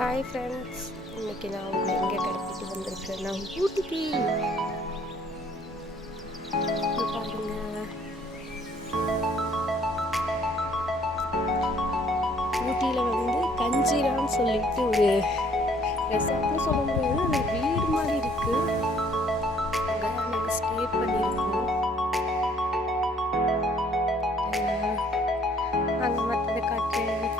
Hi friends, இன்னைக்கு நான் உங்களை எங்கே கடத்திட்டு வந்திருக்கேன்னா ஊட்டிக்கு. பாருங்க, ஊட்டியில் கஞ்சிரான்னு சொல்லிட்டு ஒரு ரெசார்ட்னு சொல்ல முடியாது, அது வீடு மாதிரி இருக்கு. அங்கே நாங்கள் ஸ்டே பண்ணியிருக்கோம். அங்கே மற்றதை காட்டுறேன்.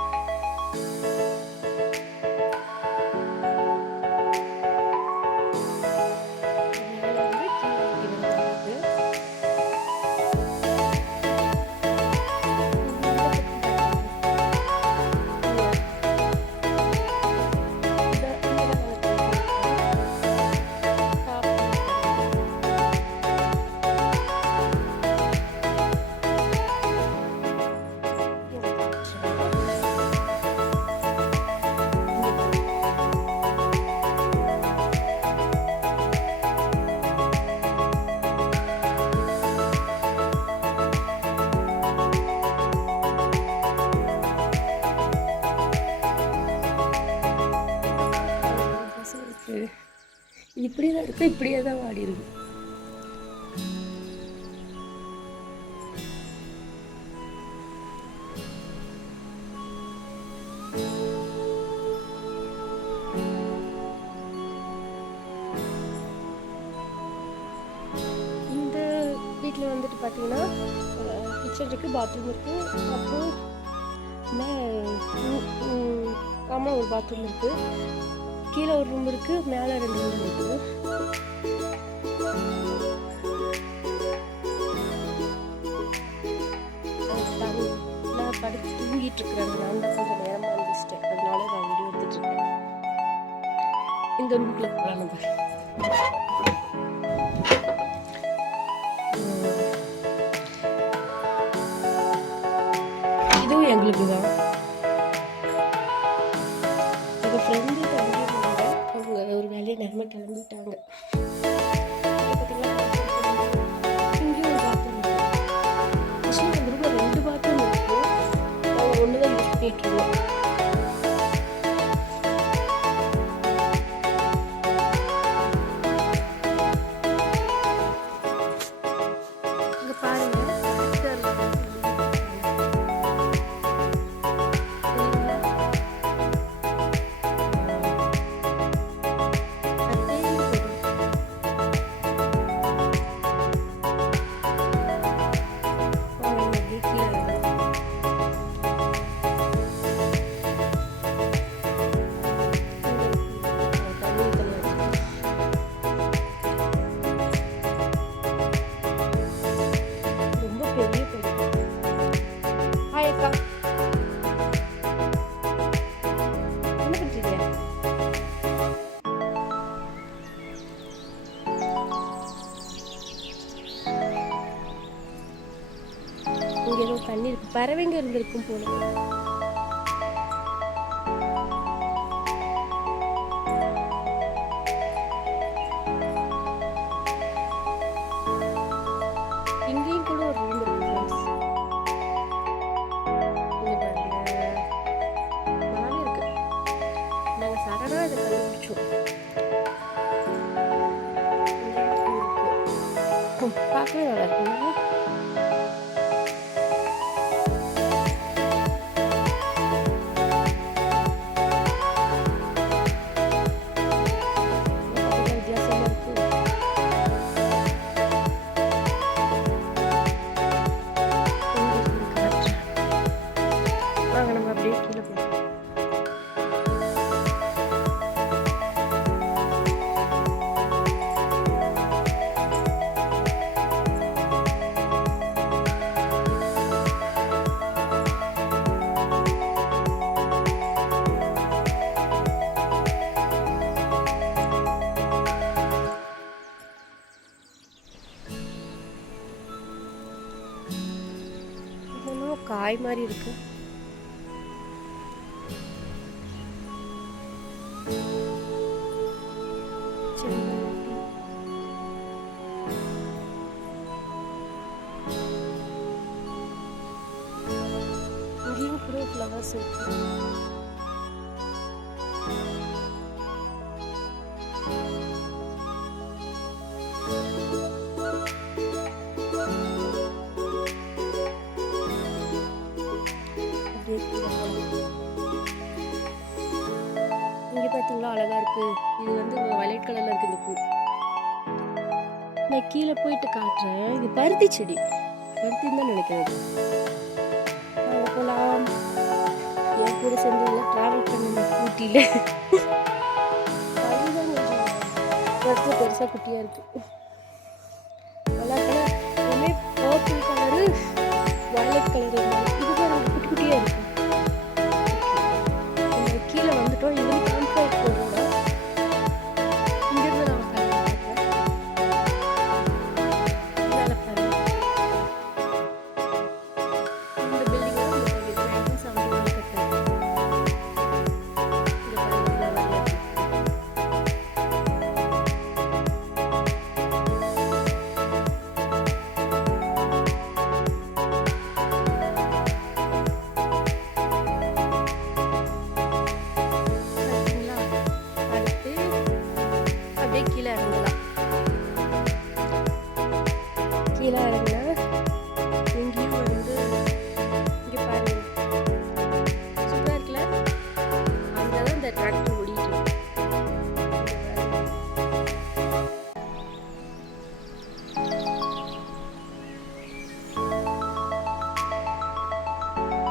இப்படி தான் இருக்கு, இப்படியே தான் வாடி இருக்கு. இந்த வீட்டில் பார்த்தீங்கன்னா கிச்சன் இருக்குது, பாத்ரூம் இருக்குது, அப்புறம் காமனாக ஒரு பாத்ரூம் இருக்குது, கீழே ஒரு ரூம் இருக்குது, மேலே 2 ரூம் இருக்குது. நான் படுத்து தூங்கிட்டு இருக்கிறேன். நான் தான் கொஞ்சம் நேரமாக இருந்துச்சிட்டேன், அதனால நான் வீடியோ எடுத்துட்டு இருக்கேன். இந்த ரூம்குள்ள போகலாம் நம்ம. இதுவும் எங்களுக்கு தான். எங்கள் ஃப்ரெண்டு அவங்க ஒரு வேலையை நேரமாக கிளம்பிட்டாங்க. இங்கேயும் ஒரு பாத்ரூம் இருக்குது. ஆக்சுவலி அந்த ரூமில் 2 பாத்ரூம் இருக்குது. நாங்கள் ஒன்று தான் யூஸ் பண்ணிட்டு இருக்கோம். இங்கே பாருங்க, இங்கே ஏதோ தண்ணி இருக்கு, பறவைங்க இருந்திருக்கும் போல. இங்கேயும் கூட ஒரு ரூம் இருக்கு. நல்லாவே இருக்கு. நாங்கள் சடனாக இதை கண்டுபிடிச்சோம். பார்க்கவே நல்லா இருக்கு. நம்ம அப்படியே கீழே போகிறோம். இதெல்லாம் காய் மாதிரி இருக்கு. இங்கேயும் கூட ஃப்ளவர்ஸ் இருக்கு. எவ்வளோ அழகாக இருக்குது. இது வந்து வயலட் கலரில் இருக்குது இந்த பூ. நான் கீழே போயிட்டு காட்டுறேன். இது பருத்தி செடி, பருத்தின்னு தான் நினைக்கிறது. அங்கே போகலாம். என் கூட சேர்ந்து எல்லாம் ட்ராவல் பண்ணணும் ஊட்டியில். அதுதான் கொஞ்சம் பெருசாக குட்டியாக இருக்குது. நல்லா கலர் எல்லாமே பர்பிள் கலரு, வயலட் கலரு. இதுதான் எனக்கு குட்டி குட்டியாக இருக்குது. கீழே வந்துட்டோம். இது வந்து கான்ட்ராக்ட் போடுறோம். இங்கிருந்து நான் மேலே பாருங்க. இந்த பில்டிங் தான் 1971 கட்டுறது. இங்கே பாருங்க ஃப்ளவர்ல கீழே இறங்கலாம். கீழே இறங்கினா எங்கேயும் வந்து இங்கே பாருங்க சூப்பராக இருக்குல்ல. அங்கே தான் இந்த டிராக்டர் ஓடிட்டு இருக்கு.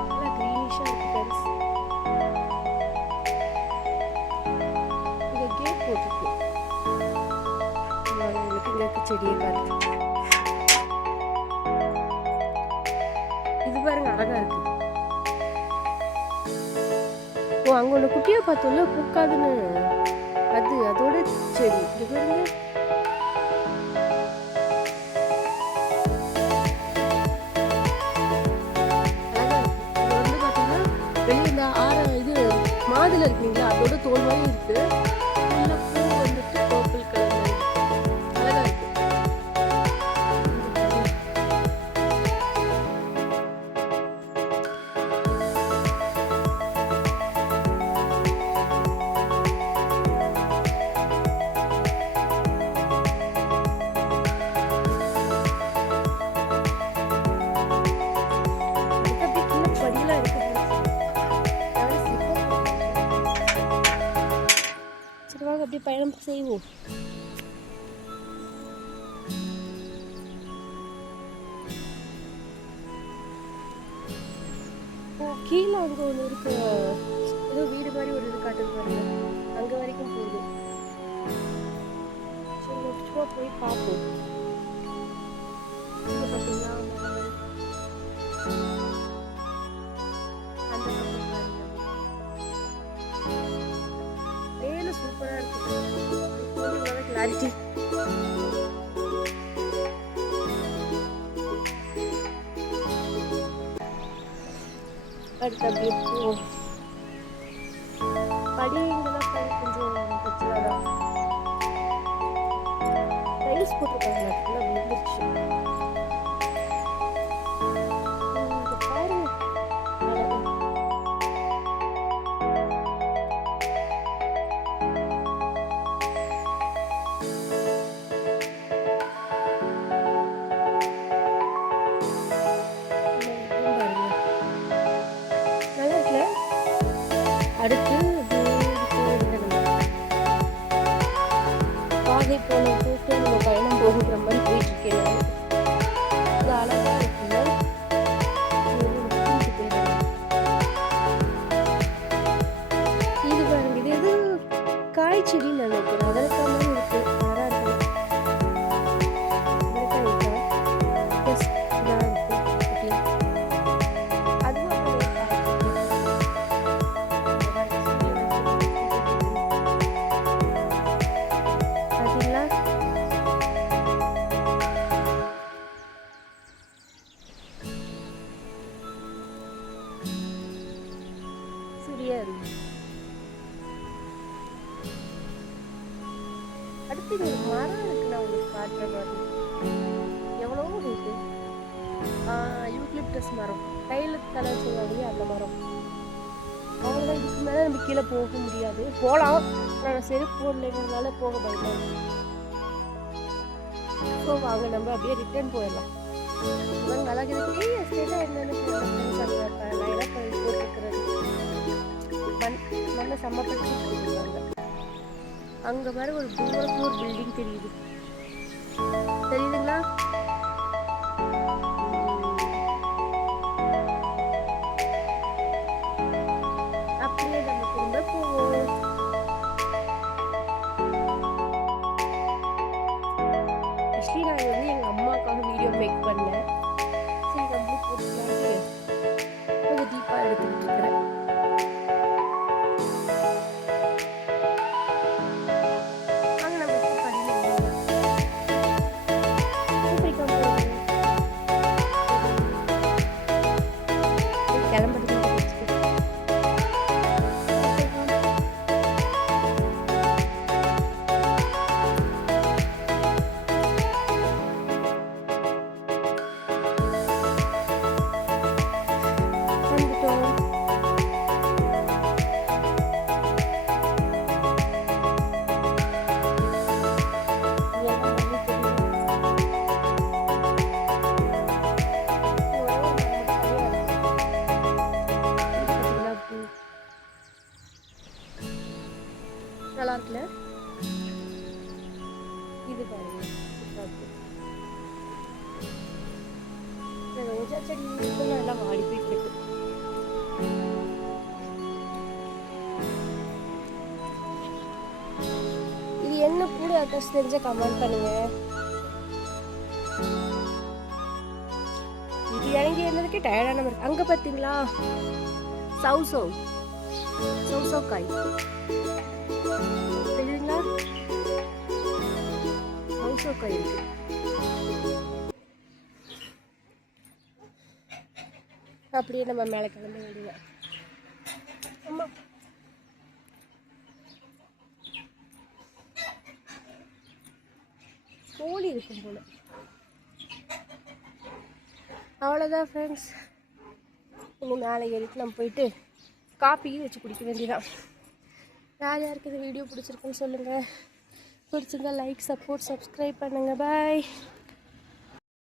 நல்லா க்ரீனிஷாக இருக்கு பெருசு. இங்கே கேட் போட்டிருக்கு. செடியை காட்டு. இது பாருங்க அழகா இருக்கு. ஓ, அங்க ஒண்ணு குட்டியா பார்த்தோம்ல பூக்காதுன்னு, அது அதோட செடி. இது பாருங்க அழகா இருக்கு. இது வந்து பாத்தீங்கன்னா வெளியே இந்த இது மாதுளை இருக்குங்களா, அதோட தோல் மாதிரி இருக்கு. உள்ள பூ வந்துட்டு பர்பிள் கலர் மாதிரி அழகா இருக்கு. அப்படியே பயணம் செய்வோம். கீழே அங்கே ஒன்று இருக்கு, ஏதோ வீடு மாதிரி ஒரு இது காட்டுது பாருங்க. அங்கே வரைக்கும் போகுது. சரி சும்மா போய் பார்ப்போம். பார்த்தீங்களா அந்த பக்கம் பாருங்க. மேலே சூப்பராக இருக்குது. கிளாரிட்டி. அடுத்து அப்படியே போவோம். படிங்கெல்லாம் கொஞ்சம் பிரச்சனை தான். டைல்ஸ் போட்டிருக்காங்க, அதுக்குள்ள விழுந்துருச்சு. அடுத்து பாதை போன போட்டு நம்ம பயணம் போகுற மாதிரி போயிட்டு இருக்கேன். அது அழகா இருக்குல்ல. இது பாருங்க, இது எது காய்ச்செடின்னு நினைக்கிறேன். அதற்காக மாதிரி இருக்கு. அடுத்து ஒரு மரம் இருக்கு, நான் உங்களுக்கு காட்டுற மாதிரி. எவ்வளவோ இருக்கு. யூக்லிப்டஸ் மரம், கையில் தலை சொல்லுவாங்க அந்த மரம். அவ்வளோதான். இதுக்கு மேலே நம்ம கீழே போக முடியாது. போகலாம், நான் செருப்பு போடலைங்கிறதுனால போக பயப்பேன். ஸோ வாங்க நம்ம அப்படியே ரிட்டர்ன் போயிடலாம். இவங்க அழகு இருக்கு. எஸ்டேட்டாக என்னென்னு லைனாக போட்டுருக்கிறது மண்ணை சம்மப்படுத்தி போட்டுருக்காங்க. அங்கே வர ஒரு தூரத்தில் ஒரு பில்டிங் தெரியுது, தெரியுதுங்களா? அப்படியே நம்ம திரும்ப போவோம். ஆக்சுவலி நான் வந்து எங்கள் அம்மாவுக்காக வீடியோ மேக் பண்ணேன். சரி நம்மளும் போட்டுக்கலான்ட்டு கொஞ்சம் டீப்பாக எடுத்துக்கிட்டு இருக்கிறேன். அங்கே நம்ம இப்போ படியில் கிளம்புறது நல்லா இருக்குல்ல? இது பாருங்க, ரோஜா செடி நல்லா வாடி போயிட்டு இருக்கு. இது என்ன கூட யாருக்காச்சும் தெரிஞ்ச கமெண்ட் பண்ணுங்க. இது இறங்கி இருந்ததுக்கு டயர்டான மாதிரி. அங்க பாத்தீங்களா சௌசௌக்காய் தெரியுங்களா? சௌசௌக்காய் இருக்கு. அப்படியே நம்ம மேலே கிளம்ப வேண்டியது. அம்மா கோழி இருக்கும் போல. அவ்வளோதான் ஃப்ரெண்ட்ஸ், இன்னும் மேலே ஏறிட்டு நம்ம போயிட்டு காப்பியும் வச்சு குடிக்க வேண்டியதான். யார் யாருக்கு இந்த வீடியோ பிடிச்சிருக்குன்னு சொல்லுங்கள். பிடிச்சிருந்தா லைக், சப்போர்ட், சப்ஸ்கிரைப் பண்ணுங்கள். பாய்.